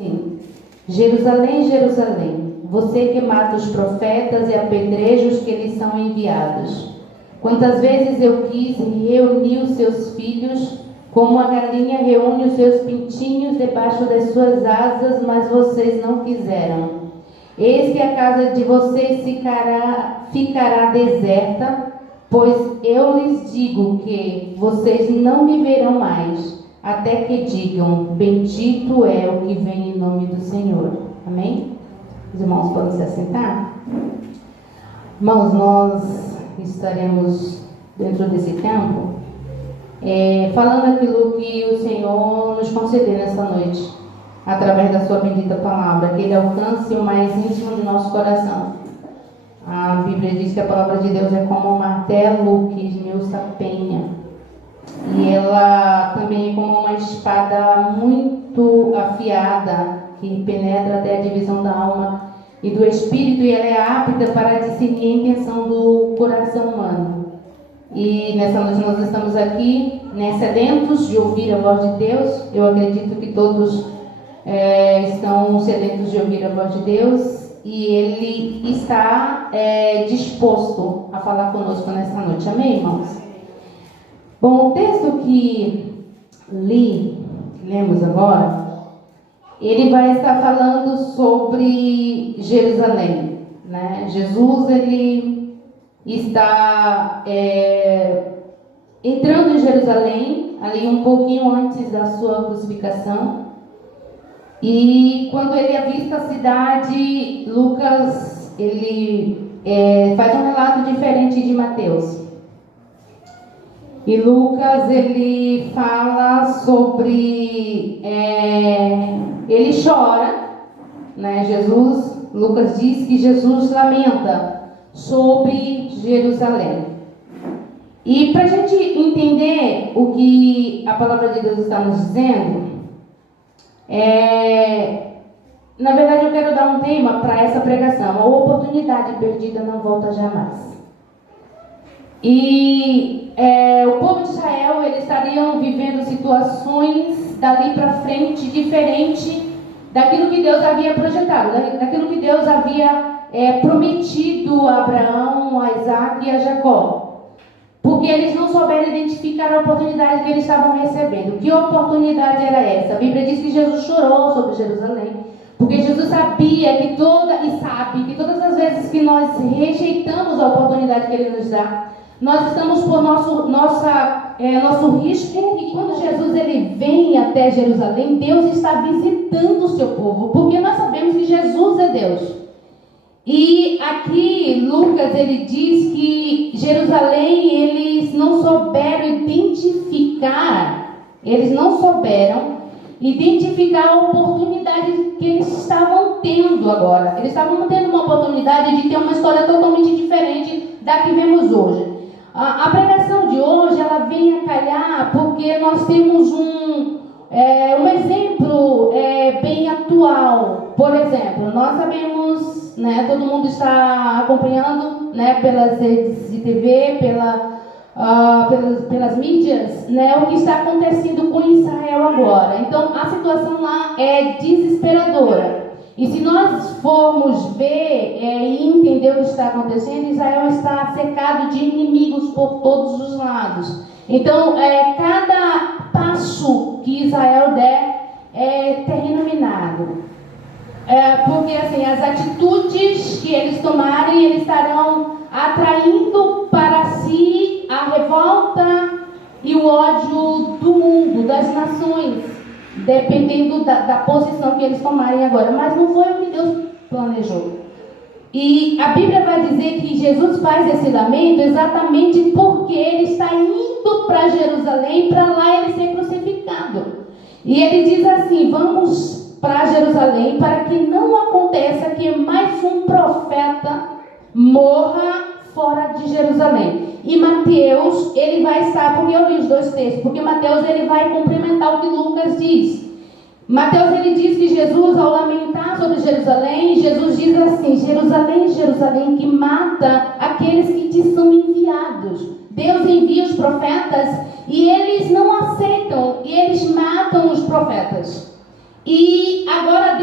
Sim. Jerusalém, Jerusalém, você que mata os profetas e apedreja os que lhes são enviados. Quantas vezes eu quis reunir os seus filhos, como a galinha reúne os seus pintinhos debaixo das suas asas, mas vocês não quiseram. Eis que a casa de vocês ficará deserta, pois eu lhes digo que vocês não me verão mais, até que digam, bendito é o que vem em nome do Senhor. Amém? Os irmãos podem se assentar? Irmãos, nós estaremos dentro desse tempo falando aquilo que o Senhor nos concedeu nessa noite, através da sua bendita palavra, que Ele alcance o mais íntimo do nosso coração. A Bíblia diz que a palavra de Deus é como um martelo que esmiuça a penha, e ela também é como uma espada muito afiada, que penetra até a divisão da alma e do espírito, e ela é apta para discernir a intenção do coração humano. E nessa noite nós estamos aqui, sedentos de ouvir a voz de Deus. Eu acredito que todos estão sedentos de ouvir a voz de Deus, e Ele está disposto a falar conosco nessa noite. Amém, irmãos? Bom, o texto que lemos agora, ele vai estar falando sobre Jerusalém, né? Jesus, ele está entrando em Jerusalém, ali um pouquinho antes da sua crucificação. E quando ele avista a cidade, Lucas, ele faz um relato diferente de Mateus. E Lucas, ele fala sobre... ele chora, né? Lucas diz que Jesus lamenta sobre Jerusalém. E para a gente entender o que a palavra de Deus está nos dizendo, na verdade eu quero dar um tema para essa pregação: a oportunidade perdida não volta jamais. E o povo de Israel, eles estariam vivendo situações dali para frente diferente daquilo que Deus havia projetado, daquilo que Deus havia prometido a Abraão, a Isaac e a Jacó. Porque eles não souberam identificar a oportunidade que eles estavam recebendo. Que oportunidade era essa? A Bíblia diz que Jesus chorou sobre Jerusalém, porque Jesus sabia que sabe que todas as vezes que nós rejeitamos a oportunidade que Ele nos dá, nós estamos por nosso risco. E quando Jesus ele vem até Jerusalém, Deus está visitando o seu povo, porque nós sabemos que Jesus é Deus. E aqui Lucas ele diz que Jerusalém, eles não souberam identificar a oportunidade que eles estavam tendo agora. Eles estavam tendo uma oportunidade de ter uma história totalmente diferente da que vemos hoje. A pregação de hoje, ela vem a calhar porque nós temos um exemplo bem atual. Por exemplo, nós sabemos, né, todo mundo está acompanhando, né, pelas redes de TV, pelas mídias, né, o que está acontecendo com Israel agora. Então, a situação lá é desesperadora. E se nós formos ver e entender o que está acontecendo, Israel está cercado de inimigos por todos os lados. Então, cada passo que Israel der é terreno minado. Porque assim, as atitudes que eles tomarem, eles estarão atraindo para si a revolta e o ódio do mundo, das nações, dependendo da posição que eles tomarem agora. Mas não foi o que Deus planejou. E a Bíblia vai dizer que Jesus faz esse lamento exatamente porque ele está indo para Jerusalém, para lá ele ser crucificado. E ele diz assim: vamos para Jerusalém para que não aconteça que mais um profeta morra fora de Jerusalém. E Mateus, ele vai estar, porque eu li os dois textos, porque Mateus ele vai complementar o que Lucas diz. Mateus ele diz que Jesus, ao lamentar sobre Jerusalém, Jesus diz assim: Jerusalém, Jerusalém, que mata aqueles que te são enviados. Deus envia os profetas e eles não aceitam, e eles matam os profetas. E agora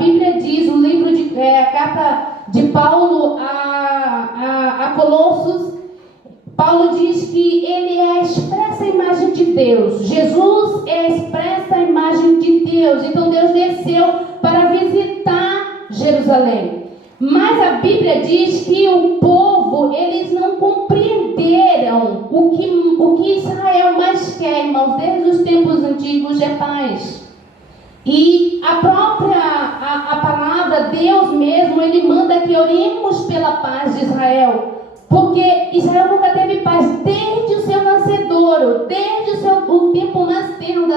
Bíblia diz, o livro a carta de Paulo a Colossos, Paulo diz que ele é a expressa imagem de Deus. Jesus é a expressa imagem de Deus. Então Deus desceu para visitar Jerusalém. Mas a Bíblia diz que o povo, eles não compreenderam o que Israel mais quer, irmãos, desde os tempos antigos, é paz. E a palavra, Deus mesmo, ele manda que oremos pela paz de Israel. Porque Israel nunca teve paz desde o seu nascedouro, desde o tempo mais terno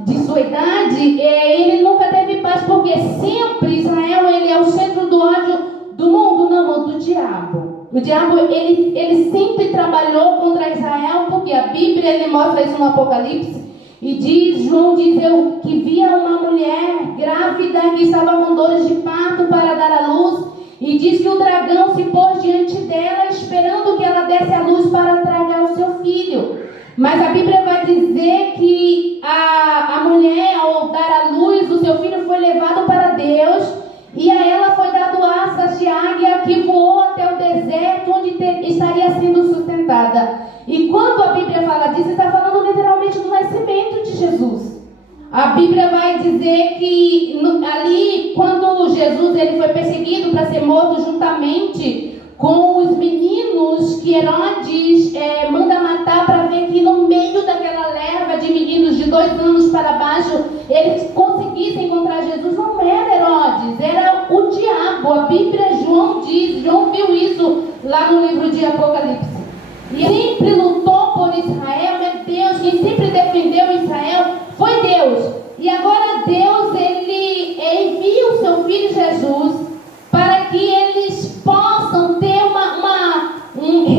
de sua idade, ele nunca teve paz, porque sempre Israel ele é o centro do ódio do mundo, não, do diabo. O diabo ele sempre trabalhou contra Israel, porque a Bíblia ele mostra isso no Apocalipse. E João diz que via uma mulher grávida que estava com dores de parto para dar à luz. E diz que o dragão se pôs diante dela, esperando que ela desse à luz para tragar o seu filho. Mas a Bíblia vai dizer que a mulher, ao dar à luz, o seu filho foi levado para Deus. E a ela foi dado asas de águia que voou até o deserto, onde estaria sendo sustentada. E quando a Bíblia fala disso, está falando literalmente do nascimento de Jesus. A Bíblia vai dizer que ali, quando Jesus ele foi perseguido para ser morto juntamente com os meninos que Herodes manda matar, para ver que no meio daquela leva de meninos de 2 anos para baixo, eles conseguissem encontrar Jesus. Não era Herodes, era o diabo. A Bíblia, João viu isso lá no livro de Apocalipse. E sempre lutou por Israel, é Deus. Quem sempre defendeu Israel foi Deus. E agora Deus, ele envia o seu Filho Jesus para que eles possam ter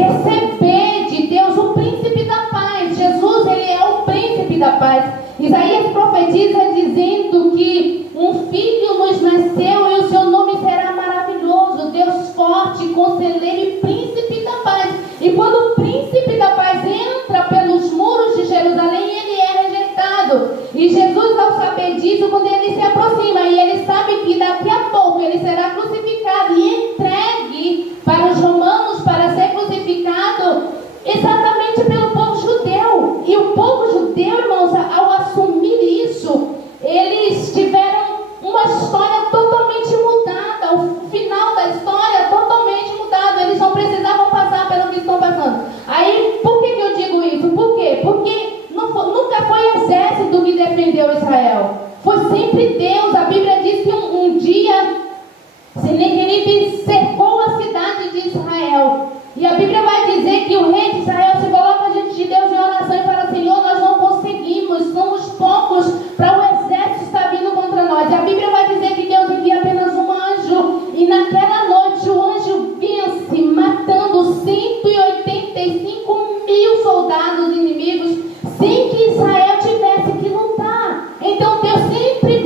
receber de Deus o príncipe da paz. Jesus, ele é o príncipe da paz. Isaías profetiza dizendo que um filho nos nasceu e o seu nome será maravilhoso, Deus forte, conselheiro e príncipe da paz. E quando o príncipe da paz entra pelos muros de Jerusalém, ele é rejeitado. E Jesus, ao saber disso, quando ele se aproxima e ele sabe que daqui a pouco ele será crucificado e entregue para os romanos para ser crucificado exatamente pelo povo judeu. E o povo judeu, irmãos, ao assumir isso, eles tiveram uma história totalmente mudada. O final da história totalmente mudado. Eles não precisavam passar pelo que estão passando. Aí, por que eu digo isso? Por quê? Porque nunca foi exército que defendeu Israel. Foi sempre Deus. A Bíblia diz que um dia Senaqueribe cercou a cidade de Israel. E a Bíblia vai dizer que o rei de Israel se coloca diante de Deus em oração e fala: Senhor, nós não conseguimos, somos poucos para o exército estar vindo contra nós. E a Bíblia vai dizer que Deus envia apenas um anjo. E naquela noite o anjo vence, matando 185.000 soldados inimigos, sem que Israel tivesse que lutar. Então Deus sempre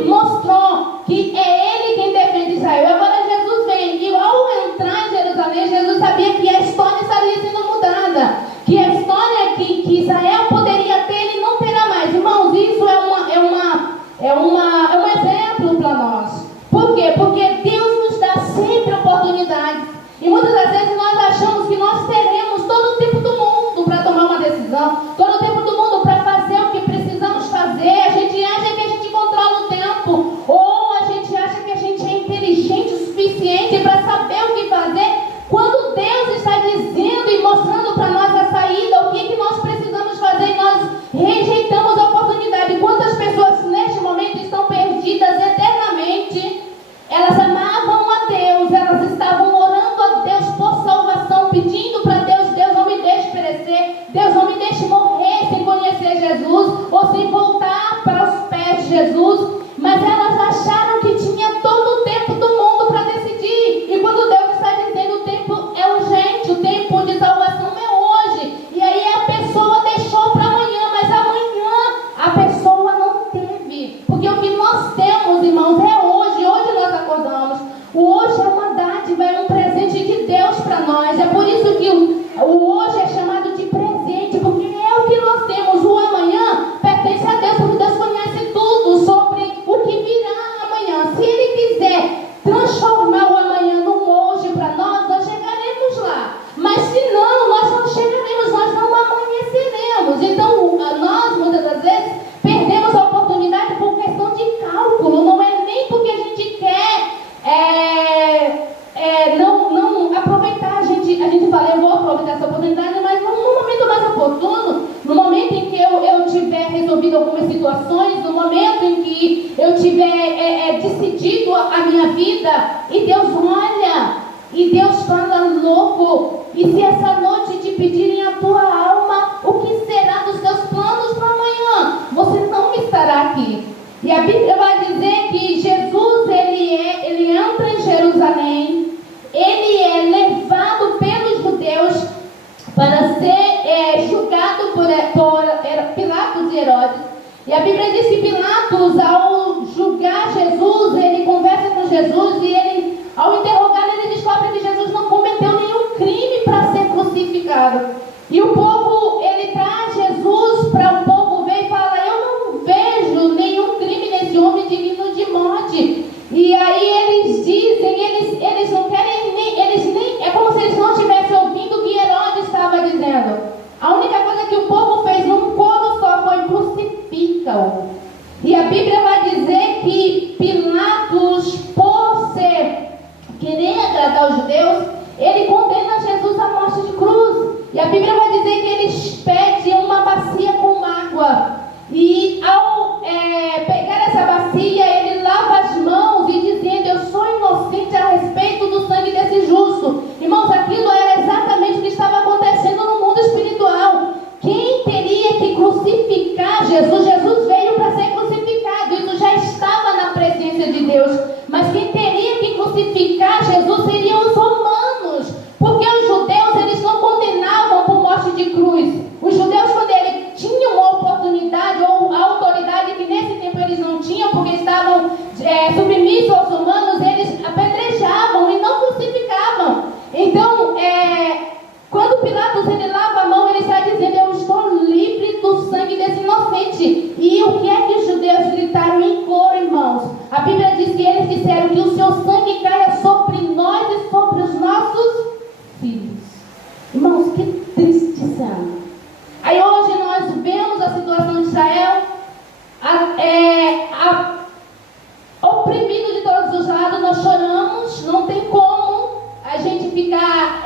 situações, no momento em que eu tiver decidido a minha vida, e Deus olha, e Deus fala: louco, e se essa noite te pedirem a tua alma, o que será dos teus planos para amanhã? Você não estará aqui. E a Bíblia vai dizer que Jesus, ele entra em Jerusalém, ele é levado pelos judeus para ser julgado por Pilatos e Herodes. E a Bíblia diz que Pilatos, ao julgar Jesus, ele conversa com Jesus e ele, ao interrogá-lo, ele descobre que Jesus não cometeu nenhum crime para ser crucificado. E o povo, ele traz Jesus para o povo ver e fala: eu não vejo nenhum crime nesse homem digno de morte. E aí eles dizem, eles não querem nem, é como se eles não estivessem ouvindo o que Herodes estava dizendo. A única coisa que o povo fez num coro só foi: crucifica-o. E a Bíblia vai dizer que Pilatos, por querer agradar os judeus, ele condena Jesus à morte de cruz. E a Bíblia vai dizer que eles pedem uma bacia com água. E ao pegar essa bacia, ele lava as mãos e dizendo: eu sou inocente a respeito do sangue desse justo. Irmãos, aquilo era exatamente o que estava acontecendo no mundo espiritual. Quem teria que crucificar Jesus? Jesus veio para ser crucificado, isso já estava na presença de Deus. Mas quem teria que crucificar Jesus seriam os romanos, porque os judeus, eles não condenavam por morte de cruz. Os judeus, quando eles tinham uma oportunidade ou a autoridade que nesse tempo eles não tinham, porque estavam submissos aos romanos, eles apedrejavam e não crucificavam. Então, quando Pilatos ele lava a mão, ele está dizendo: eu estou livre do sangue desse inocente. E o que é que os judeus gritaram em coro, irmãos? A Bíblia diz que eles disseram: que o seu sangue caia sobre nós e sobre os nossos filhos. Irmãos, que triste cena. Aí hoje nós vemos a situação de Israel oprimido de todos os lados. Nós choramos, não tem como a gente ficar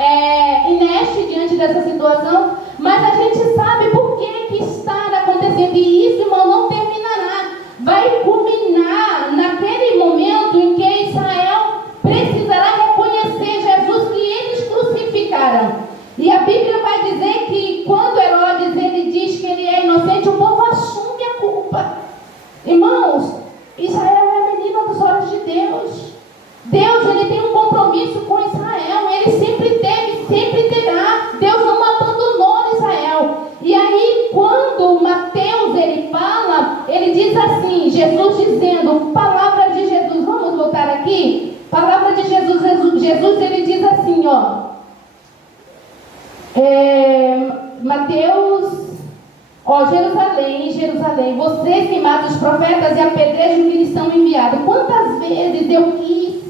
inerte diante dessa situação, mas a gente sabe por que está acontecendo. E isso, irmão, não terminará. Vai culminar naquele momento em que Israel precisará reconhecer Jesus que eles crucificaram. E a Bíblia vai dizer que quando Herodes ele diz que ele é inocente, o povo assume a culpa. Irmãos, Israel é a menina dos olhos de Deus. Deus, ele tem um compromisso com Israel. Ele sempre teve, sempre terá. Deus não abandonou Israel. E aí, quando Mateus ele fala, ele diz assim, Jesus dizendo, palavra de Jesus. Vamos voltar aqui? Palavra de Jesus. Jesus ele diz assim, ó. Mateus, Jerusalém, Jerusalém, vocês que matam os profetas e apedrejam que lhes são enviados. Quantas vezes eu quis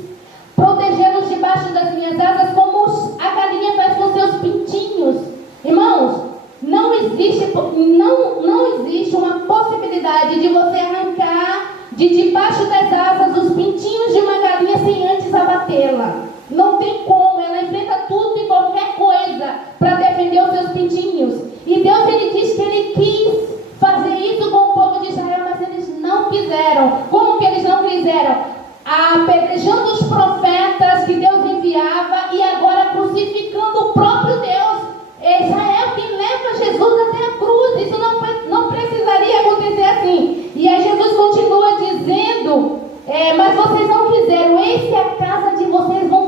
protegê-los debaixo das minhas asas, como a galinha faz com seus pintinhos. Irmãos, não existe uma possibilidade de você arrancar de debaixo das asas os pintinhos de uma galinha sem antes abatê-la. Não tem como, ela enfrenta tudo e qualquer coisa para defender os seus pintinhos. E Deus ele diz que ele quis fazer isso com o povo de Israel, mas eles não quiseram. Como que eles não quiseram? Apedrejando os profetas que Deus enviava e agora crucificando o próprio Deus. Israel que leva Jesus até a cruz. Isso não precisaria acontecer assim. E aí Jesus continua dizendo, mas vocês não quiseram, eis que a casa de vocês vão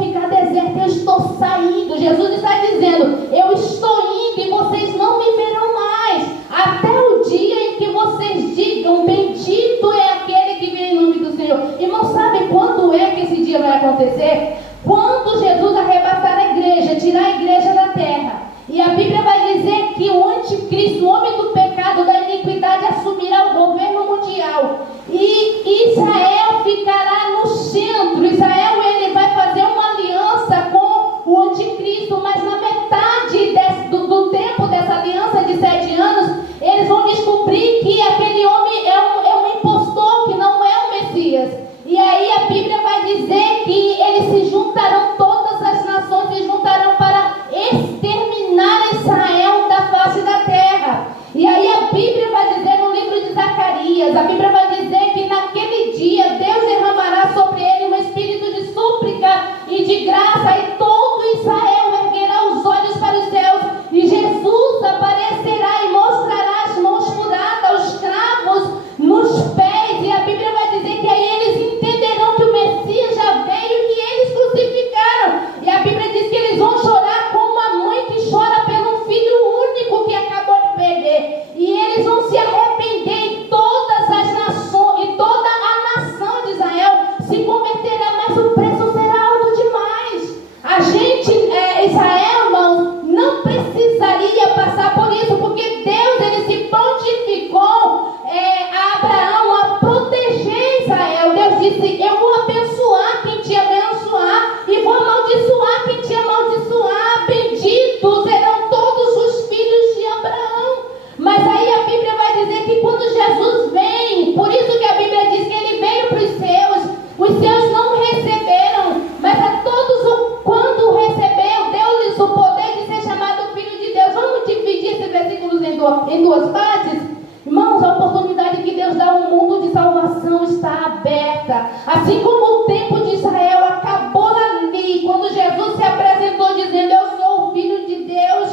completa. Assim como o tempo de Israel acabou ali, quando Jesus se apresentou dizendo: eu sou o Filho de Deus,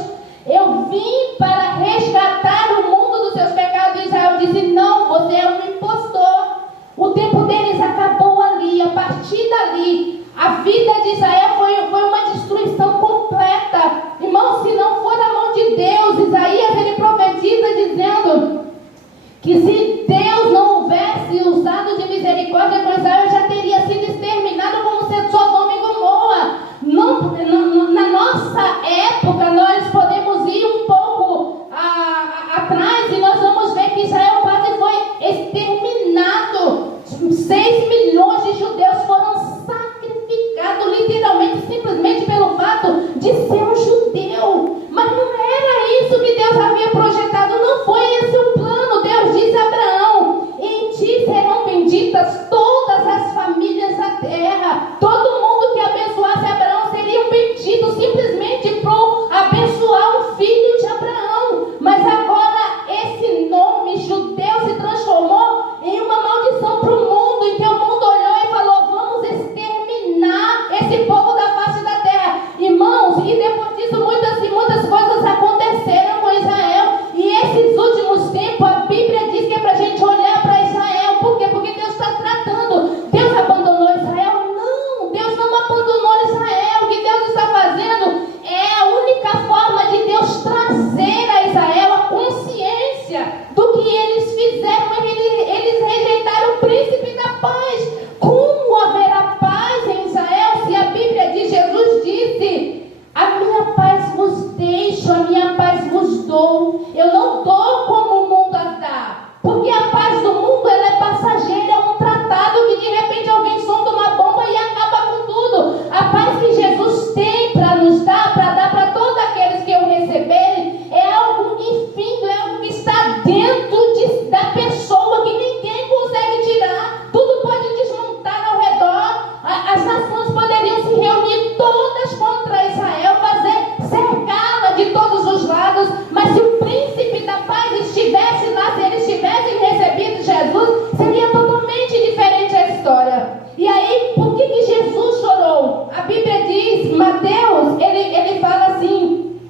eu vim para resgatar o mundo dos seus pecados. Israel disse: não, você é um impostor. O tempo deles acabou ali. A partir dali, a vida de Israel foi uma destruição completa. Irmão, se não for a mão de Deus, Isaías ele profetiza dizendo que se Deus não houvesse usado de misericórdia com Israel, já teria sido exterminado como sendo Sodoma e Gomorra. Na nossa época, nós podemos ir um pouco atrás e nós vamos ver que Israel quase foi exterminado. 6 milhões de judeus foram sacrificados, literalmente, simplesmente pelo fato de ser um judeu. Mas não era isso que Deus havia projetado, não foi esse o plano. Deus disse a Abraão: em ti serão benditas todas as famílias da terra. Todo mundo que abençoasse Abraão seria bendito, simplesmente por abençoar o filho de Abraão. Mas agora esse nome judeu se transformou em uma maldição para o mundo, em que o mundo olhou e falou: vamos exterminar esse povo da face da terra. Irmãos, e depois disso muitas coisas aconteceram com Israel. E esses últimos tempos, a Bíblia diz que é para a gente olhar para Israel. Por quê? Porque Deus está tratando. Deus abandonou Israel? Não, Deus não abandonou Israel. O que Deus está fazendo é a única forma de Deus trazer a Israel a consciência do que eles fizeram. Eles rejeitaram o príncipe da paz. Como haverá paz em Israel se a Bíblia de Jesus disse: a minha paz vos deixo, a minha paz vos dou. Eu não dou como o mundo a dá. Porque a paz do mundo, ela é passageira, é um tratado que de repente alguém solta uma bomba e acaba com tudo. A paz que Jesus tem para nos dar, para dar para todos aqueles que o receberem, é algo infinito, é algo que está dentro da pessoa, que ninguém consegue tirar. Tudo pode desmontar ao redor. As nações poderiam se reunir todas contra Israel, cercá-la de todos os lados, mas se o príncipe da paz estivesse lá, se eles tivessem recebido Jesus, seria totalmente diferente a história. E aí, por que Jesus chorou? A Bíblia diz, Mateus, ele fala assim,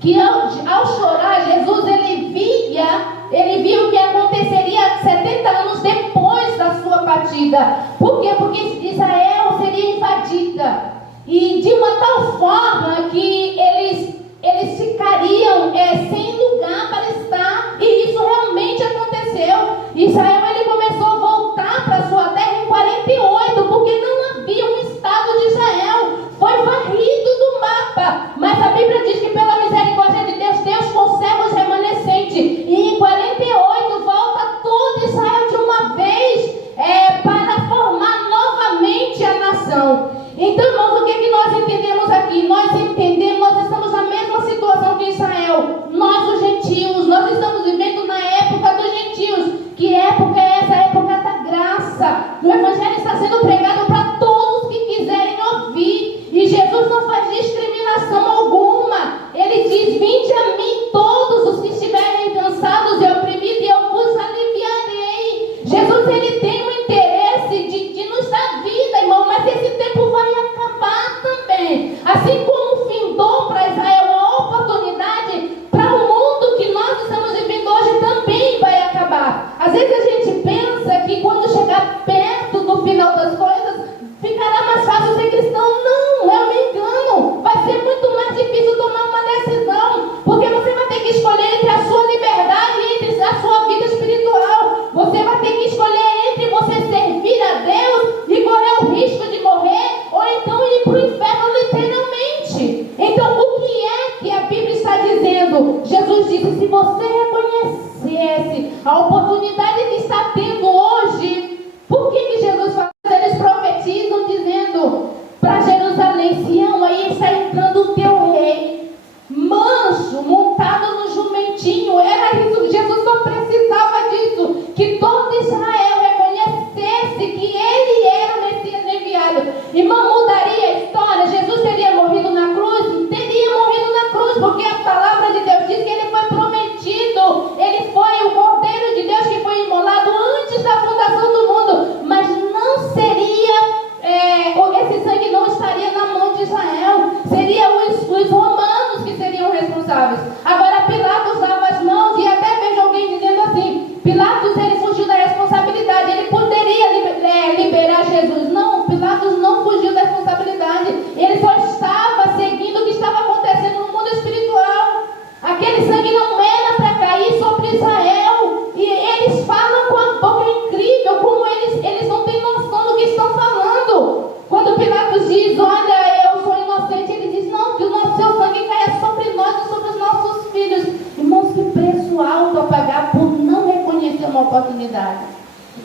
que ao chorar, Jesus ele viu o que aconteceria 70 anos depois da sua partida. Por quê? Porque Israel seria invadida, e de uma tal forma que eles ficariam sem lugar para estar. E isso realmente aconteceu. Israel ele começou a voltar para sua terra em 48, porque não havia um estado de Israel. Foi varrido do mapa. Mas a Bíblia diz que pela misericórdia de Deus, Deus conserva os remanescentes. E em 48 volta todo Israel de uma vez para formar novamente a nação. Então, irmãos, o que nós entendemos aqui? Nós estamos na mesma situação que Israel. Nós, os gentios, nós estamos vivendo na época dos gentios. Que época é essa? A época da graça. O Evangelho está sendo pregado para todos que quiserem ouvir. E Jesus não faz discriminação alguma. Ele diz: vinde a mim todos os que estiverem cansados e oprimidos, e eu vos aliviarei. Jesus, ele tem um interesse de nos dar vida, irmão, mas esse tempo vai acabar também. Assim como findou para Israel a oportunidade, para o mundo que nós estamos vivendo hoje também vai acabar. Às vezes a gente pensa que quando chegar perto do final das coisas, ficará mais fácil ser cristão. Não, eu me engano. Vai ser muito mais difícil tomar uma decisão, porque você vai ter que escolher entre a sua liberdade e entre a sua vida espiritual. Você vai ter que escolher entre você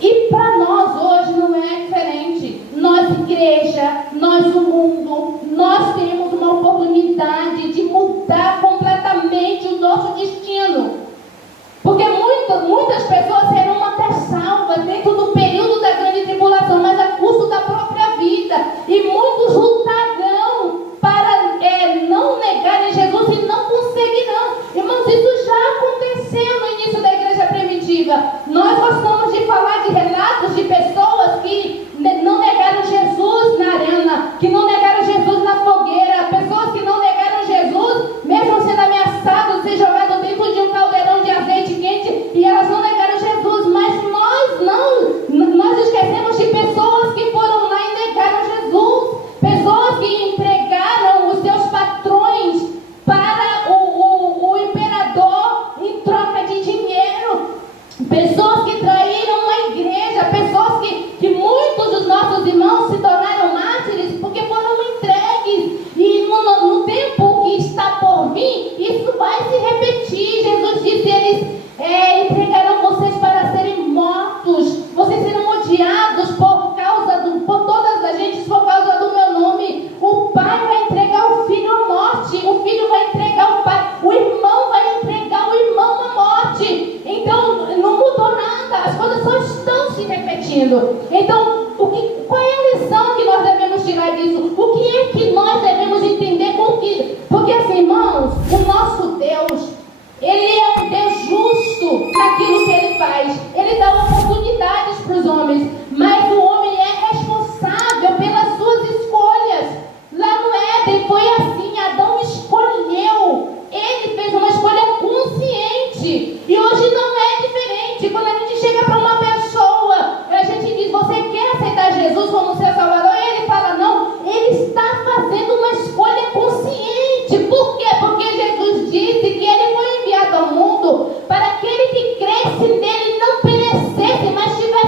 E para nós hoje não é diferente. Nós, igreja, nós, o mundo, nós temos uma oportunidade de mudar completamente o nosso destino. Porque muitas pessoas serão até salvas dentro do período da grande tribulação, mas a custo da própria vida. E muitos lutarão para não negarem Jesus e não conseguirão. Irmãos, isso já aconteceu no início da igreja primitiva. Nós gostamos de falar de relatos de pessoas que não negaram Jesus na arena, que não negaram Jesus na fogueira, pessoas que não negaram Jesus, mesmo sendo ameaçados, ser jogados dentro de um caldeirão de azeite quente, e elas não negaram Jesus. Mas nós esquecemos de pessoas que foram lá e negaram Jesus, pessoas que entregaram os seus patrões para o imperador em troca de dinheiro, pessoas que traíram uma igreja, pessoas que muitos dos nossos irmãos se tornaram mártires porque foram entregues. E no tempo que está por vir, isso vai se repetir. Jesus disse: eles entregarão vocês para serem mortos, vocês serão odiados por todas as gentes por causa do meu nome. O pai vai entregar o filho à morte, o filho vai entregar o pai, o irmão vai entregar o irmão à morte. Então não mudou nada, as coisas só estão se repetindo. Então qual é a lição que nós devemos tirar disso? O que é que nós devemos entender com que? Porque assim, irmãos, o nosso Deus, Ele é um Deus justo naquilo que Ele faz. Ele dá oportunidades para os homens, mas o homem é responsável pelas suas escolhas. Lá no Éden foi assim, Adão escolheu, ele fez uma escolha consciente. E hoje não é diferente. Quando a gente chega para uma pessoa, a gente diz: você quer aceitar Jesus como seu Salvador? E ele fala: não. Ele está fazendo uma escolha consciente. Por quê? Porque Jesus disse que ele foi enviado ao mundo para aquele que cresce nele não perecesse, mas tivesse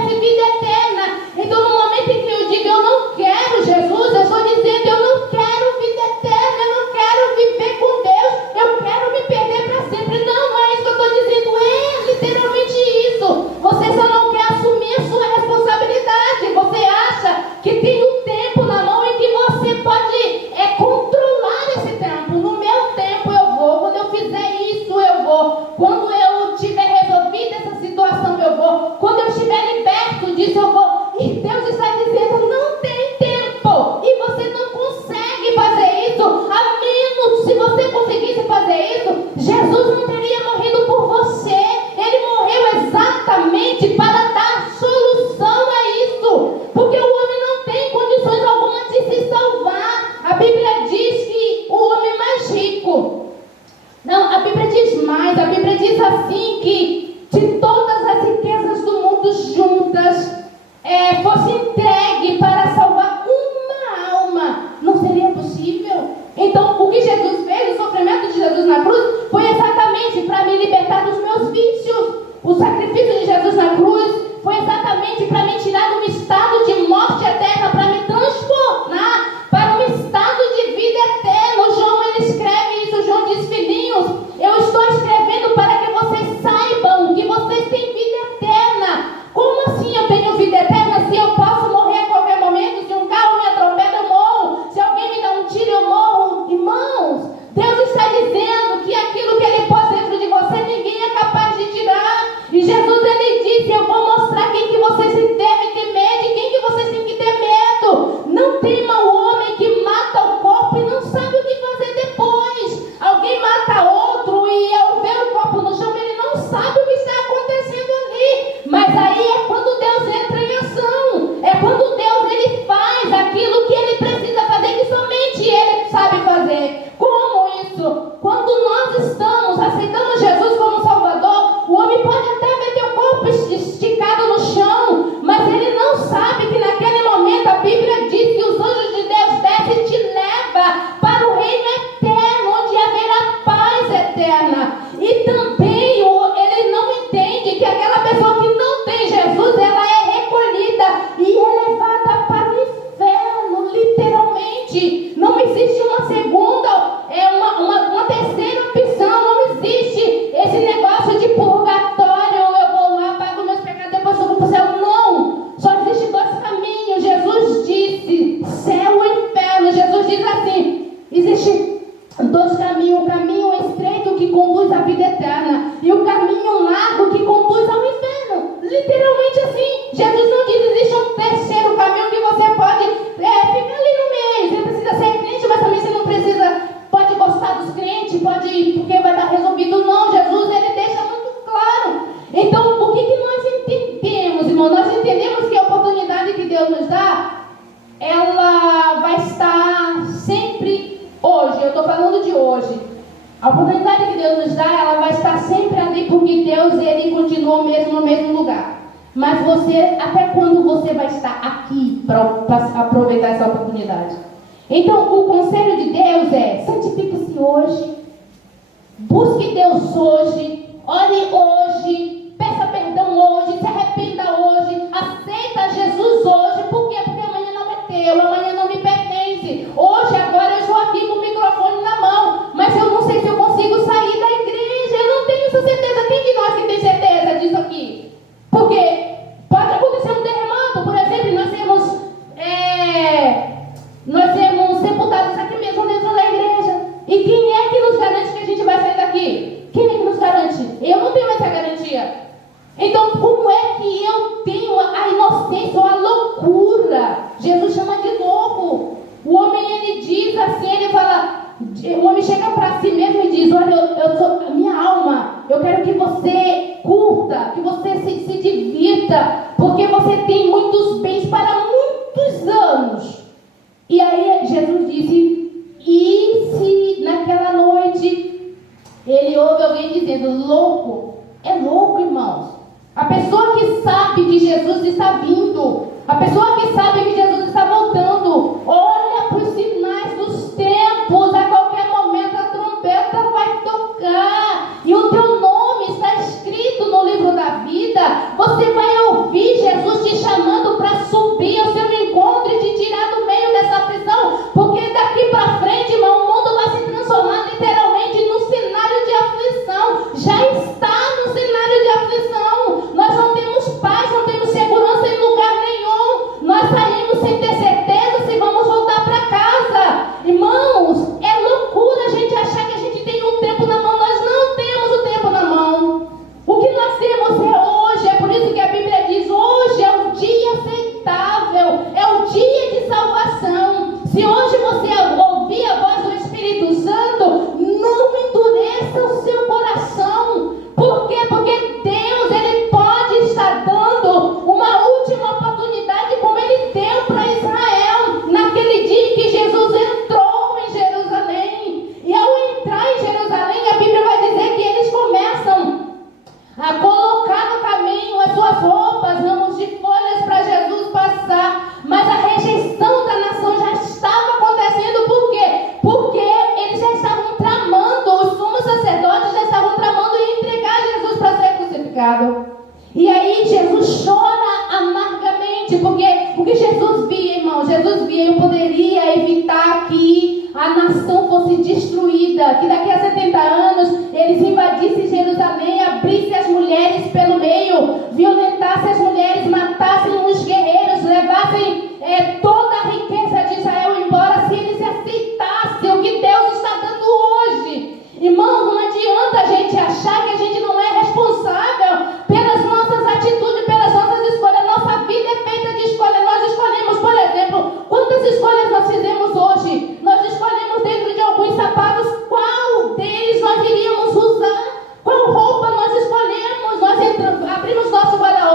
que Deus nos dá, ela vai estar sempre hoje. Eu estou falando de hoje. A oportunidade que Deus nos dá, ela vai estar sempre ali, porque Deus, Ele continua mesmo no mesmo lugar. Mas você, até quando você vai estar aqui para aproveitar essa oportunidade? Então, o conselho de Deus é: santifique-se hoje, busque Deus hoje, ore hoje, peça perdão hoje, se arrependa hoje, aceita Jesus hoje. Por quê? Porque amanhã não é teu, amanhã não me pertence. Hoje, agora eu estou aqui com o microfone na mão, mas eu não sei se eu consigo sair da igreja. Eu não tenho essa certeza. Quem de nós que tem certeza disso aqui? Porque pode acontecer um terremoto, por exemplo, nós sermos sepultados aqui mesmo dentro da igreja. E quem é que nos garante que a gente vai sair daqui? Quem é que nos garante? Eu não tenho essa garantia. Então, como é que eu tenho a inocência ou a loucura? Jesus chama de louco. O homem, ele diz assim, ele fala, o homem chega para si mesmo e diz: olha, eu sou a minha alma, eu quero que você curta, que você se divirta, porque você tem muitos bens para muitos anos. E aí Jesus disse: e se naquela noite ele ouve alguém dizendo: louco? É louco, irmãos. A pessoa que sabe que Jesus está vindo, a pessoa que sabe que Jesus está voltando, olha para os sinais dos tempos. A qualquer momento a trombeta vai tocar e o teu nome está escrito no livro da vida. Você vai ouvir Jesus te chamando para subir ao seu encontro e te tirar do meio dessa aflição, porque daqui para frente, irmão, o mundo vai se transformar literalmente num cenário de aflição. Já está no cenário de aflição. Nós não temos paz, não temos segurança em lugar nenhum. Nós saímos sem ter certeza se vamos voltar para casa. Irmãos, é loucura a gente achar que a gente tem um tempo na mão. Nós não temos o tempo na mão. O que nós temos é hoje. É por isso que a Bíblia diz: hoje é um dia aceitável, é um dia de salvação. Se hoje você ouvir a voz do Espírito Santo, não endureça o seu coração. Por quê? Porque Deus, Ele pode estar dando uma última oportunidade, como Ele deu para Israel naquele dia em que Jesus entrou em Jerusalém. E ao entrar em Jerusalém, a Bíblia vai dizer que eles começam a colocar no caminho as suas roupas, ramos de folhas para Jesus passar. Mas a rejeição da nação já estava acontecendo. Por quê? Porque eles já estavam tramando, os sumos sacerdotes já estavam tramando em entregar Jesus para ser crucificado. E aí Jesus chora amargamente, porque Jesus via, irmão, Jesus via, eu poderia evitar que a nação fosse destruída, que daqui a 70 anos eles invadissem Jerusalém, abrissem as mulheres pelo meio, violentassem as mulheres, matassem os guerreiros, levassem toda a riqueza de Israel embora, se eles aceitassem o que Deus está dando hoje. Irmão, não adianta a gente achar que a gente não é responsável pelas nossas atitudes, pelas nossas escolhas. Nossa vida é feita de escolha. Nós escolhemos, por exemplo, quantas escolhas nós fizemos hoje? Nós escolhemos dentro de alguns sapatos qual deles nós iríamos usar, qual roupa nós escolhemos. Nós abrimos nosso guarda-roupa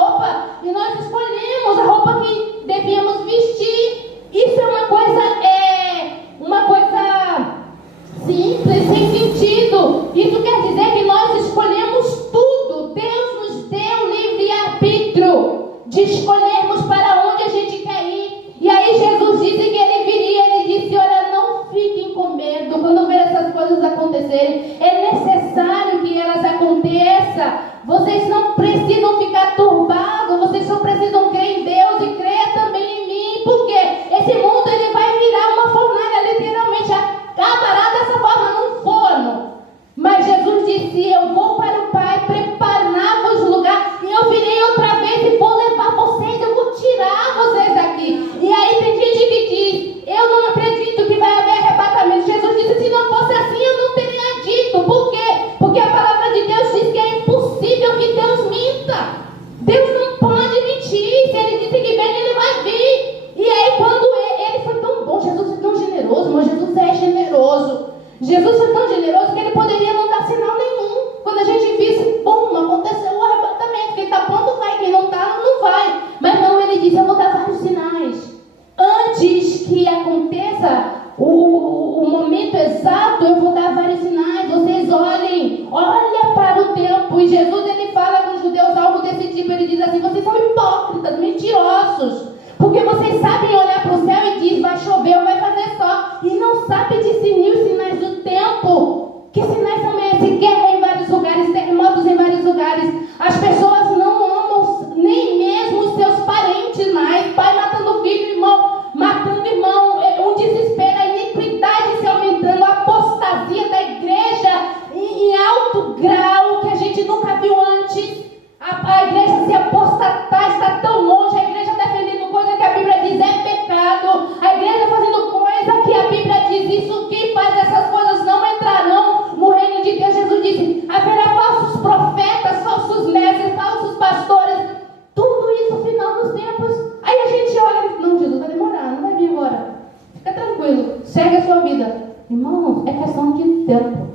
Porque vocês sabem olhar para o céu e diz, vai chover ou vai fazer sol. E não sabem discernir os sinais do tempo. Que sinais são esses? Guerra em vários lugares, terremotos em vários lugares. As pessoas não amam nem mesmo os seus parentes mais. Pai matando filho, irmão matando irmão. Um desespero, a iniquidade se aumentando, a apostasia da igreja em alto grau que a gente nunca viu antes. A igreja se apostatar, está tão longe. A igreja defendendo coisa que a Bíblia diz é pecado. A igreja fazendo coisa que a Bíblia diz, isso que faz essas coisas não entrarão no reino de Deus. Jesus disse, haverá falsos profetas, falsos mestres, falsos pastores. Tudo isso no final dos tempos. Aí a gente olha e diz, não, Jesus vai demorar, não vai vir agora. Fica tranquilo, segue a sua vida. Irmãos, é questão de tempo.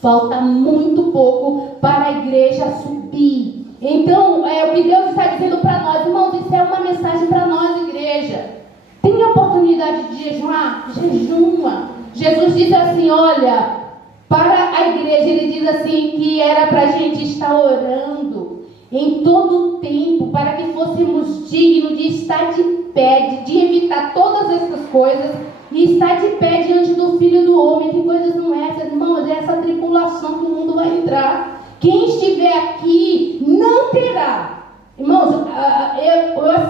Falta muito pouco para a igreja subir. Então, o que Deus está dizendo para nós, irmãos, isso é uma mensagem para nós, igreja. Tem a oportunidade de jejuar? Jejuma. Jesus diz assim, olha, para a igreja, ele diz assim, que era para a gente estar orando em todo o tempo, para que fôssemos dignos de estar de pé, de evitar todas essas coisas, e estar de pé diante do Filho do Homem. Que coisas não é essas, irmãos? É essa tribulação que o mundo vai entrar. Quem estiver aqui não terá. Irmãos,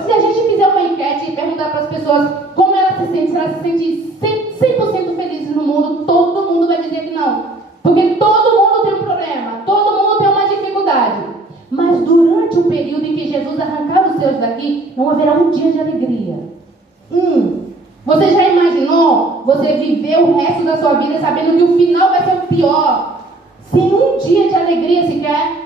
se a gente fizer uma enquete e perguntar para as pessoas como ela se sente, se ela se sente 100% feliz no mundo, todo mundo vai dizer que não. Porque todo mundo tem um problema, todo mundo tem uma dificuldade. Mas durante o período em que Jesus arrancar os seus daqui, não haverá um dia de alegria. Você já imaginou você viver o resto da sua vida sabendo que o final vai ser o pior? Sem um dia de alegria sequer?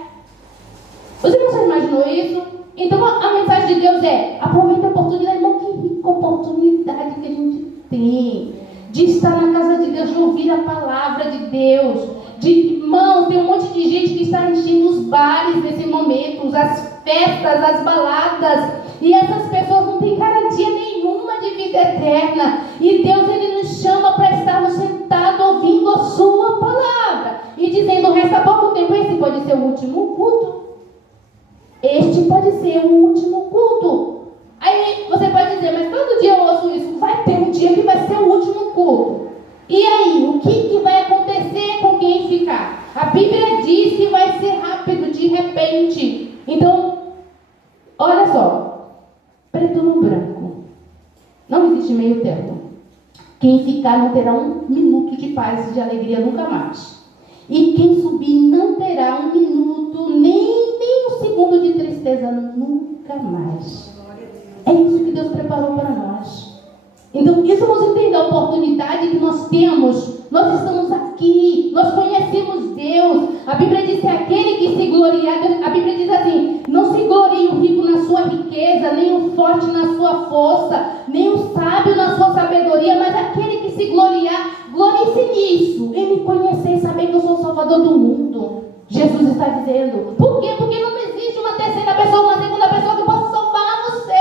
Você não já imaginou isso? Então a mensagem de Deus é, aproveita a oportunidade, irmão, que rica oportunidade que a gente tem de estar na casa de Deus, de ouvir a palavra de Deus. Irmão, tem um monte de gente que está enchendo os bares nesse momento, as festas, as baladas, e essas pessoas não têm garantia nenhuma de vida eterna. E Deus, ele nos chama para estarmos sentados ouvindo a sua palavra e dizendo, resta pouco tempo, esse pode ser o último culto. Este pode ser o último culto. Aí você pode dizer, mas todo dia eu ouço isso. Vai ter um dia que vai ser o último culto. E aí, o que vai acontecer com quem ficar? A Bíblia diz que vai ser rápido, de repente. Então, olha só. Preto no branco. Não existe meio termo. Quem ficar não terá um minuto de paz e de alegria nunca mais. E quem subir não terá um minuto, nem um segundo de tristeza nunca mais. É isso que Deus preparou para nós. Então, isso vamos entender a oportunidade que nós temos. Nós estamos aqui, nós conhecemos Deus. A Bíblia diz que aquele que se gloriar, a Bíblia diz assim, não se glorie o rico na sua riqueza, nem o forte na sua força, nem o sábio na sua sabedoria, mas aquele que se gloriar, glorie-se nisso, em me conhecer e saber que eu sou o Salvador do mundo. Jesus está dizendo. Por quê? Porque não existe uma terceira pessoa, uma segunda pessoa que possa salvar você.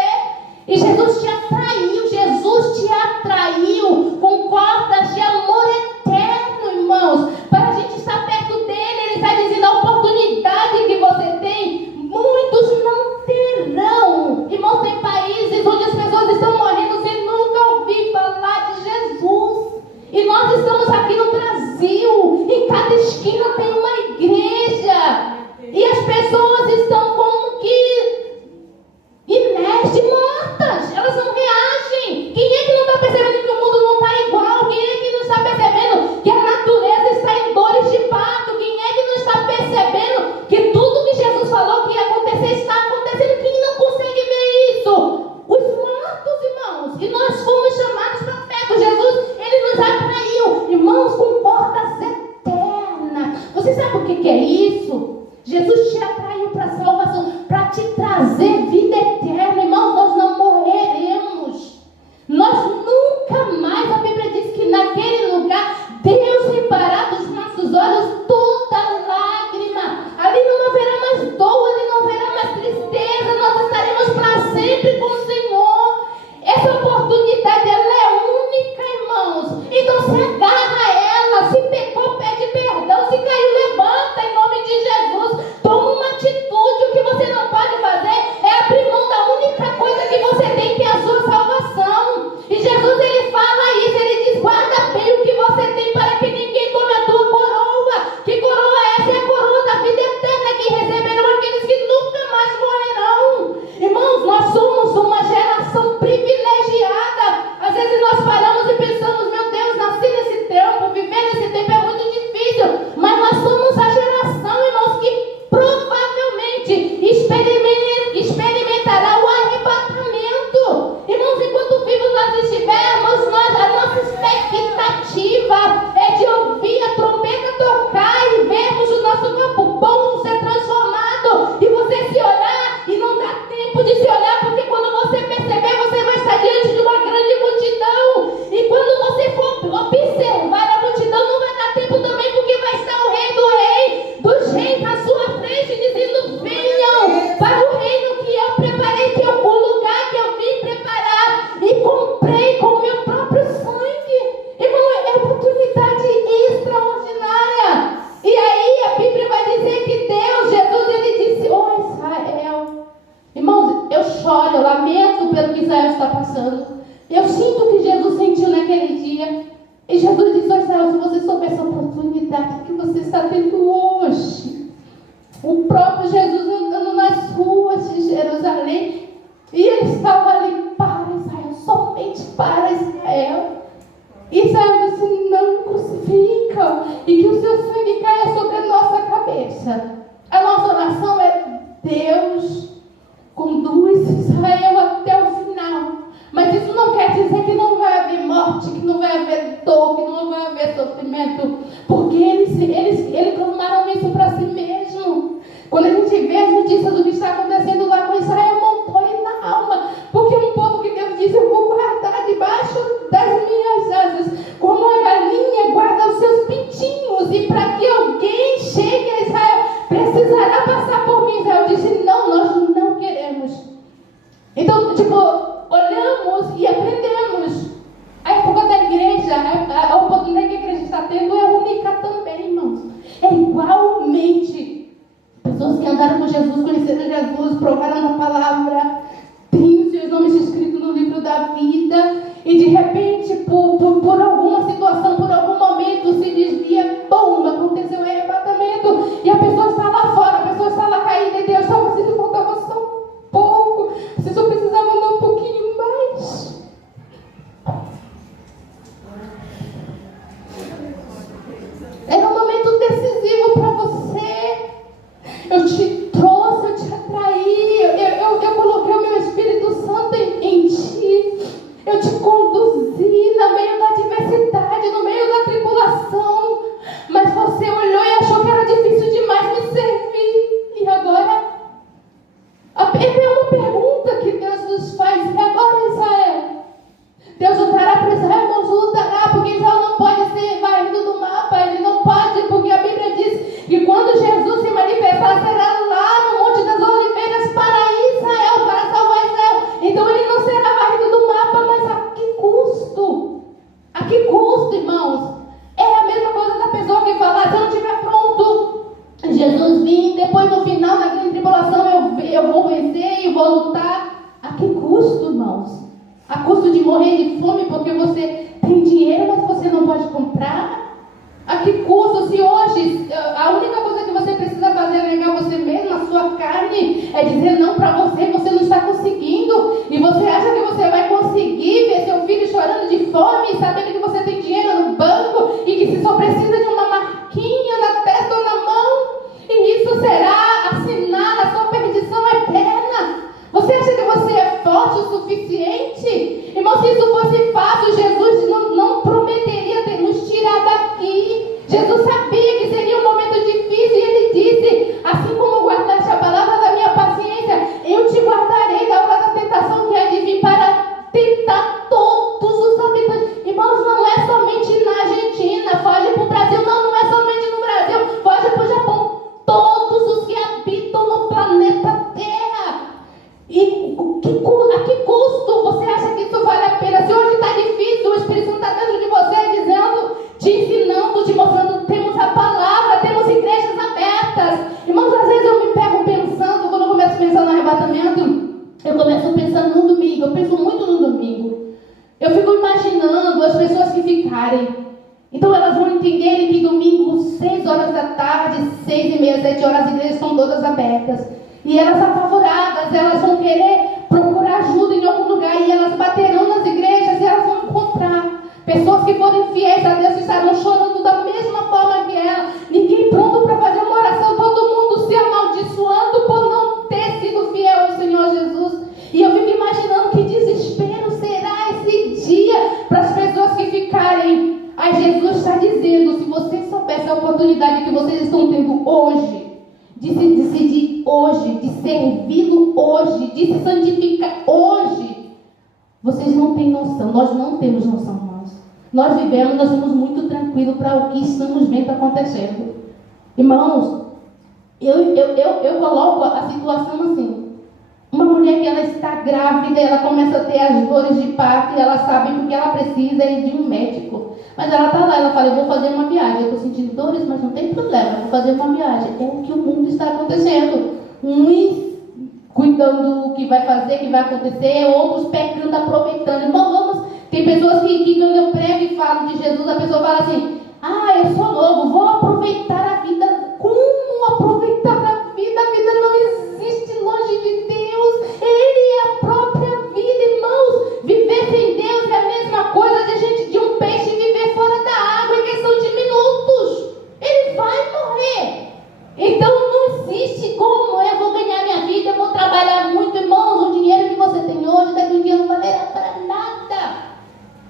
E Jesus te atraiu com cordas de amor eterno, irmãos, para a gente estar perto dele. Ele está dizendo, a oportunidade que você tem, muitos não terão. Irmãos, tem países onde as pessoas estão morrendo sem nunca ouvir falar de Jesus. E nós estamos aqui no Brasil, em cada esquina tem uma igreja. E as pessoas estão como que inertes, mortas. Elas não pelo que Israel está passando. Eu sinto o que Jesus sentiu naquele dia. E Jesus disse: Israel, se você soubesse a oportunidade que você está tendo hoje, o próprio Jesus andando nas ruas de Jerusalém, e ele estava ali para Israel, somente para Israel. Israel disse: não crucifica, e que o seu sangue caia sobre a nossa cabeça. A nossa oração é: Deus, conduz Israel até o final. Mas isso não quer dizer que não vai haver morte, que não vai haver dor, que não vai haver sofrimento, porque eles clamaram isso para si mesmo. Quando a gente vê as notícias do que está acontecendo lá com Israel, montou na alma, porque um povo que Deus diz: eu vou guardar debaixo das minhas asas, como a galinha guarda os seus pintinhos, e para que alguém chegue a Israel, precisará passar por mim. Israel disse: não, nós não queremos. Então, olhamos e aprendemos. A época da igreja, a oportunidade que a igreja está tendo é única também, irmãos. É igualmente. Pessoas que andaram com Jesus, conheceram Jesus, provaram a palavra, têm os seus nomes escritos no livro da vida, e de repente, por alguma situação, por algum momento, se desvia, bom, aconteceu um arrebatamento, e a pessoa está lá fora, a pessoa está lá caída, e Deus só precisa faltava só um pouco, você só precisava andar um pouquinho mais. Era um momento decisivo para você. Eu te trouxe, eu te atraí, eu coloquei o meu Espírito Santo em ti. Eu te conduzi no meio da adversidade, no meio da tribulação. Mas você olhou e achou que era difícil demais me servir. E agora? É uma pergunta que Deus nos faz. E agora, Israel? Deus lutará para Israel? Deus lutará, porque Israel não pode ser varrido do mapa. Ele não pode, porque a Bíblia diz que quando Jesus se manifestar, será lá no Monte das Oliveiras para Israel, para salvar Israel. Então ele não será varrido do mapa, mas a que custo? A que custo, irmãos? É a mesma coisa da pessoa que fala: se eu não estiver pronto, Jesus vir, depois no final, na grande tribulação, eu vou vencer e vou lutar. A que custo, irmãos? A custo de morrer de fome porque você tem dinheiro, mas você não pode comprar? A que custo? Se hoje a única coisa que você precisa fazer é negar você mesmo, a sua carne, é dizer não para você, você não está conseguindo, e você acha que você vai conseguir ver seu filho chorando de fome, sabendo que você tem dinheiro no banco e que se só precisa de uma marquinha na testa ou na mão, e isso será assinar a sua perdição eterna. Você acha que você é forte o suficiente? Irmão, se isso fosse fácil, Jesus não prometeria ter nos tirado daqui. Jesus sabia que seria um momento difícil, e ele disse: assim como guardaste a palavra da minha paciência, eu te guardarei da hora da tentação que há de vir para tentar todos os habitantes. Irmãos, não é somente na Argentina, foge para o Brasil. Não é somente no Brasil, foge para o Japão. Todos os que habitam no planeta Terra. E a que custo você acha que isso vale a pena? Se hoje está difícil, o Espírito Santo está dentro de você, dizendo, te ensinando, te mostrando: temos a palavra, temos igrejas abertas. Irmãos, às vezes eu me pego pensando, quando eu começo a pensar no arrebatamento, eu começo pensando no domingo, eu penso muito no domingo. Eu fico imaginando as pessoas que ficarem. Então elas vão entenderem que domingo, 6 horas da tarde, 6h30, 7 horas, as igrejas estão todas abertas. E elas apavoradas, elas vão querer procurar ajuda em algum lugar, e elas baterão nas igrejas e elas vão encontrar pessoas que forem fiéis a Deus, estarão chorando da mesma forma que ela. Ninguém pronto para fazer uma oração, todo mundo se amaldiçoando por não ter sido fiel ao Senhor Jesus. E eu fico imaginando que desespero será esse dia para as pessoas que ficarem. Aí Jesus está dizendo: se vocês soubessem a oportunidade que vocês estão tendo hoje, de se decidir hoje, de servi-lo hoje, de se santificar hoje, vocês não têm noção. Nós não temos noção, irmãos. Nós vivemos, nós somos muito tranquilos para o que estamos vendo acontecendo. Irmãos, eu coloco a situação assim: uma mulher que ela está grávida, ela começa a ter as dores de parto, e ela sabe que o que ela precisa é de um médico. Mas ela está lá, ela fala: eu vou fazer uma viagem, eu estou sentindo dores, mas não tem problema, eu vou fazer uma viagem. É o que o mundo está acontecendo. Uns cuidando do que vai fazer, que vai acontecer, outros pecando, aproveitando. Irmão, tem pessoas que quando eu prego e falo de Jesus, a pessoa fala assim: ah, eu sou novo, vou aproveitar a vida. Como aproveitar a vida? A vida não existe longe de Deus. Ele é a própria vida, irmãos. Viver sem Deus é a mesma coisa de a gente de um peixe viver fora da água em questão de minutos. Ele vai morrer. Então não existe como eu vou ganhar minha vida, eu vou trabalhar muito, irmãos. O dinheiro que você tem hoje, daqui um dia não valerá para nada.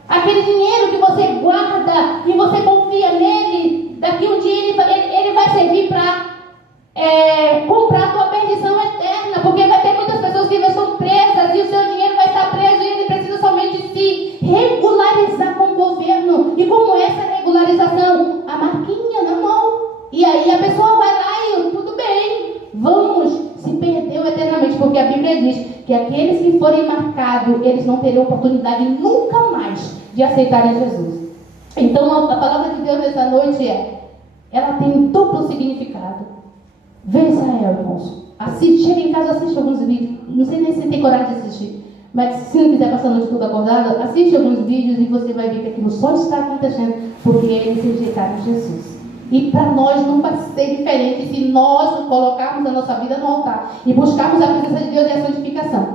Aquele dinheiro que você guarda e você confia nele, daqui um dia ele vai servir para comprar a tua perdição eterna, porque vai ter muitas pessoas que estão presas e o seu dinheiro vai estar preso e ele precisa somente se regularizar com o governo. E como é essa regularização? A marquinha na mão. E aí a pessoa vai lá e tudo bem, vamos, se perdeu eternamente, porque a Bíblia diz que aqueles que forem marcados, eles não terão oportunidade nunca mais de aceitarem Jesus. Então a palavra de Deus nessa noite ela tem duplo significado. Vê Israel, irmãos. Assiste, chega em casa, assiste alguns vídeos. Não sei nem se tem coragem de assistir, mas se não quiser passar a noite toda acordada, assiste alguns vídeos e você vai ver que aquilo só está acontecendo porque eles rejeitaram Jesus. E para nós não vai ser diferente se nós colocarmos a nossa vida no altar e buscarmos a presença de Deus e a santificação.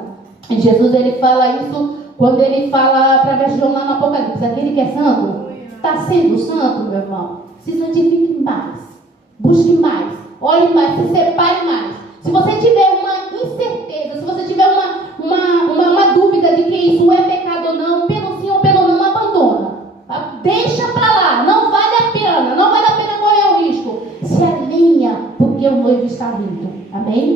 E Jesus ele fala isso quando ele fala através de João lá no Apocalipse: aquele que é santo, está sendo santo, meu irmão. Se santifique mais, busque mais, ore mais, se separe mais. Se você tiver uma incerteza, se você tiver uma dúvida de que isso é pecado ou não, pelo sim ou pelo não, abandona. Deixa para lá, não vale a pena, não vale a pena correr o risco. Se alinha, porque o noivo está vindo. Amém?